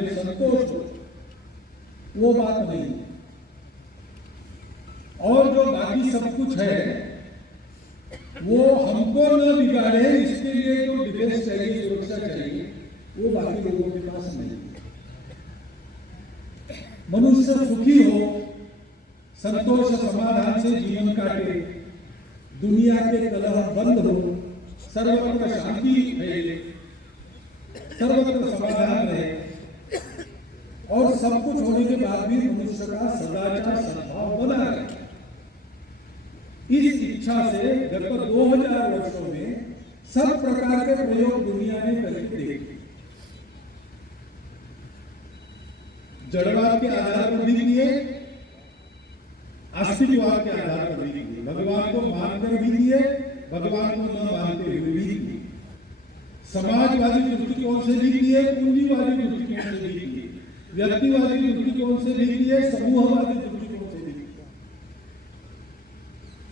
मिले, संतोष हो, वो बात नहीं। और जो बाकी सब कुछ है वो हमको न बिगाड़े, इसके लिए जो डिफेंस चाहिए, सुरक्षा चाहिए, वो बाकी लोगों के पास नहीं। मनुष्य सुखी हो, संतोष समाधान से जीवन काटे, दुनिया के कलह बंद हो, सर्वत्र शांति फैले, सर्वत्र समाधान रहे, और सब कुछ होने के बाद भी मनुष्य का सदाचार सद्भाव बना रहे। इस इच्छा से गत 2000 वर्षों में सब प्रकार के प्रयोग दुनिया ने करके देखे। जड़वाद के आधार पर भी किए, आस्तिकवाद के आधार पर भी किए, भगवान को मानकर भी किए, भगवान को न मानते हुए भी किए, समाजवादी दृष्टिकोण से भी किए, पूंजीवादी दृष्टिकोण से भी किए, व्यक्तिवादी दृष्टिकोण से भी किए, समूहवादी दृष्टिकोण से भी किए।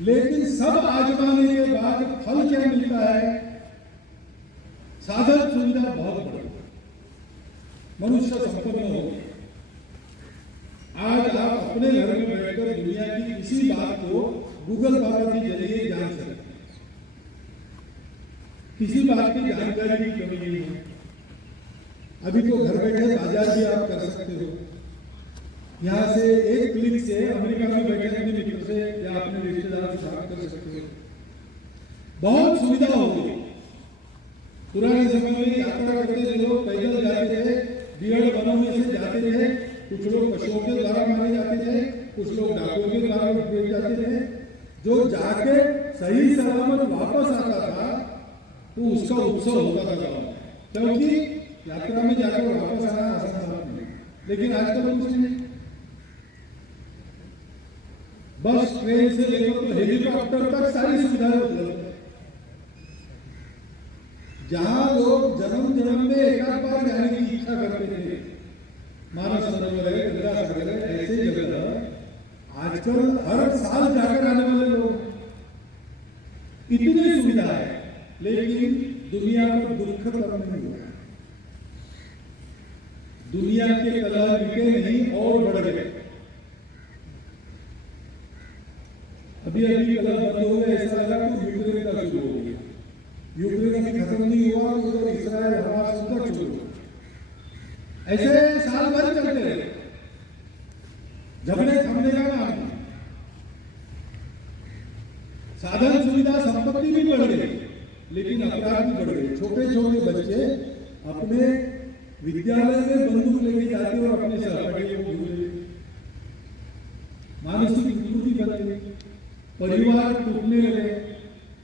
लेकिन सब आजमाने के बाद फल क्या मिलता है? साधन सुविधा बहुत बढ़, मनुष्य संपन्न हो गया। आज आप अपने घर में बैठकर दुनिया की किसी बात को गूगल बाबा के जरिए जान सकते हैं। किसी बात की जानकारी की कमी नहीं है। अभी तो घर बैठे बाजार भी आप कर सकते हो। यहाँ से एक क्लिक से अमेरिका में बैठे अपने मित्र से या अपने रिश्तेदार से बात कर सकते हो। बहुत सुविधा हो गई। पुराने समय में यात्रा करते थे लोग, पैदल जाते थे, बिहड़ वनों में से जाते थे, कुछ लोग पशुओं के द्वारा मारे जाते थे, कुछ लोग डाकुओं के द्वारा भेज जाते थे। जो जाके सही सलामत वापस आता था तो उसका उत्सव होता था, क्योंकि यात्रा में जाकर वापस आना आसान बात नहीं। लेकिन आजकल कुछ नहीं, बस ट्रेन से लेकर तो हेलीकॉप्टर तक सारी सुविधाएं उपलब्ध है। जहां लोग जन्म जन्म में एक बार जाने की इच्छा करते थे, मानस सरोवर है, गंगा सागर है, ऐसे जगह आजकल हर साल जाकर आने वाले लोग, इतनी सुविधा है। लेकिन दुनिया को दुख कम नहीं हुआ, दुनिया के कलह मिटे नहीं और बढ़ गए। अभी कलह बंद हो गया, ऐसा लगा तो यूक्रेन का शुरू हो गया। यूक्रेन अभी खत्म नहीं हुआ तो इसराइल हमास संकट शुरू हुआ। ऐसे साल भर चलते रहे, झगड़े थमने का नाम नहीं। साधन सुविधा संपत्ति भी बढ़ गई, लेकिन अपराध भी बढ़ गए। छोटे छोटे बच्चे अपने विद्यालय में बंदूक लेके जाते और अपने सहपाठियों को गोली देते। मानसिक विकृति बढ़ गई, परिवार टूटने लगे,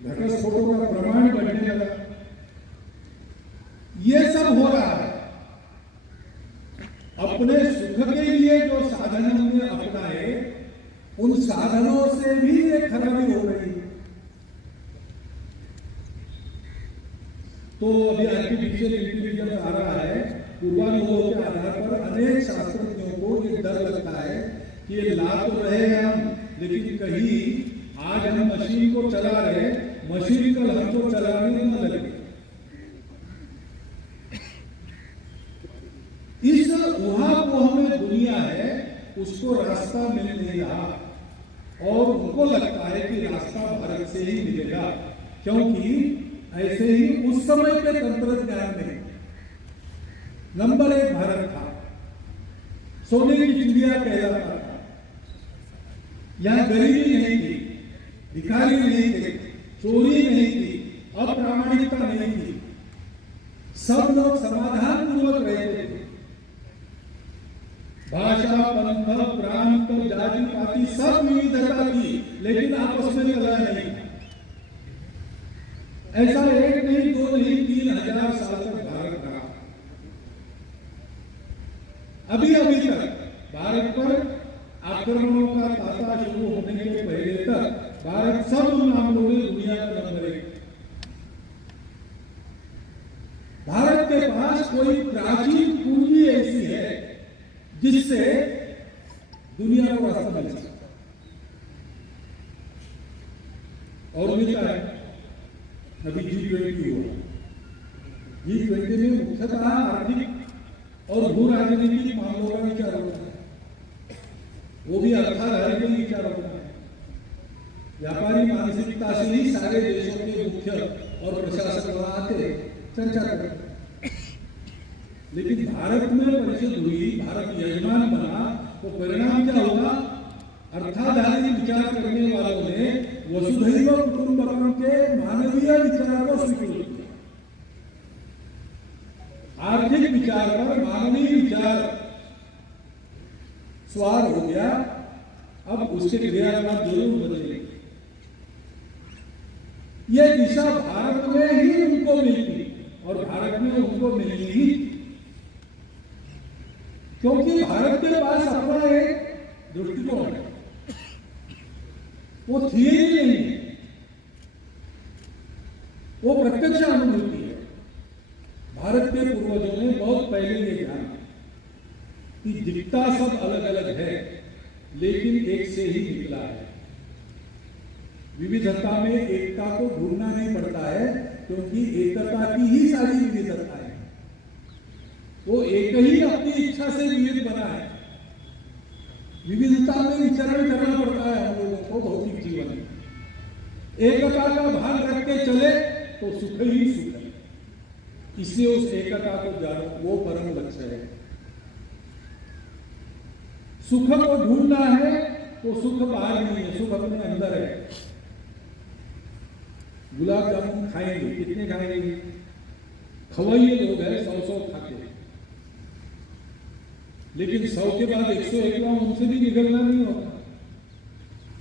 घटस्फोटों का प्रमाण बढ़ने लगा। ये सब हो रहा है। अपने सुख के लिए जो साधन हमने अपनाए, उन साधनों से भी एक खराबी हो रही है। तो अभी आर्टिफिशियल इंटेलिजेंस आ रहा है, पूर्वानुभव के आधार पर अनेक शास्त्रज्ञों को ये डर लगता है कि ये ला तो रहे हैं हम, लेकिन कहीं आज हम मशीन को चला रहे, मशीन कल हमको चलाने न लगे। इस ऊहापोह में दुनिया है, उसको रास्ता मिल नहीं रहा, और उनको लगता है कि रास्ता भारत से ही मिलेगा, क्योंकि ऐसे ही उस समय के तंत्रज्ञान में नंबर 1 भारत था, सोने की चिड़िया कहलाता था। यहां गरीबी नहीं थी, भिखारी नहीं थे, चोरी नहीं थी, अप्रामाणिकता नहीं थी, सब लोग समाधान पूर्वक रहते थे। भाषा, पंथ, प्रांत, जाति पाति सब विविधता थी, लेकिन आपस में लड़ा नहीं। ऐसा एक नहीं, दो नहीं, 3000 साल तक भारत रहा। अभी तक भारत पर आक्रमणों का तांता शुरू होने के पहले तक भारत सब मामलों में दुनिया का नंबर 1। भारत के पास कोई प्राचीन पूंजी ऐसी है जिससे दुनिया को रास्ता मिल सकता और मिलता है। अभी G20 हुआ, G20 में मुख्यतः आर्थिक और भू राजनीतिक मामलों का विचार होता है, वो भी अर्थाधारी का विचार होता है। व्यापारी मानसिकता से ही सारे देशों के मुख्य और प्रशासक वहां आते चर्चा करते। लेकिन भारत में परिषद हुई, भारत यजमान बना, तो परिणाम क्या होगा? अर्थाधारी विचार करने वालों ने वसुधैव कुटुंबकम के मानवीय विचार को स्वीकृत किया। आर्थिक विचार पर मानवीय विचार सवार हो गया। अब उसके क्रियाकलाप जरूर बदलेंगे। यह दिशा भारत में ही उनको मिली और भारत में उनको मिलनी ही, क्योंकि भारत के पास अपना एक दृष्टिकोण है, वो थियरी नहीं है, वो प्रत्यक्ष अनुभूति है। भारत के पूर्वजों ने बहुत पहले ये जाना कि दिखता सब अलग अलग है, लेकिन एक से ही निकला है। विविधता में एकता को ढूंढना नहीं पड़ता है, क्योंकि एकता की ही सारी विविधता है। वो एक ही अपनी इच्छा से विविध बना है। विविधता में विचरण करना पड़ता है हम लोगों को भौतिक जीवन में। एकता का भान रख के चले तो सुख ही सुख है। इसलिए उस एकता को जानो, वो परम लक्ष्य है। सुख को ढूंढना है तो सुख बाहर नहीं है, सुख अपने अंदर है। गुलाब जामुन खाएंगे, कितने खाएंगे? खवैये लोग हैं, 100 खाते हैं, लेकिन 100 के बाद 101वां उनसे भी निकलना नहीं होता।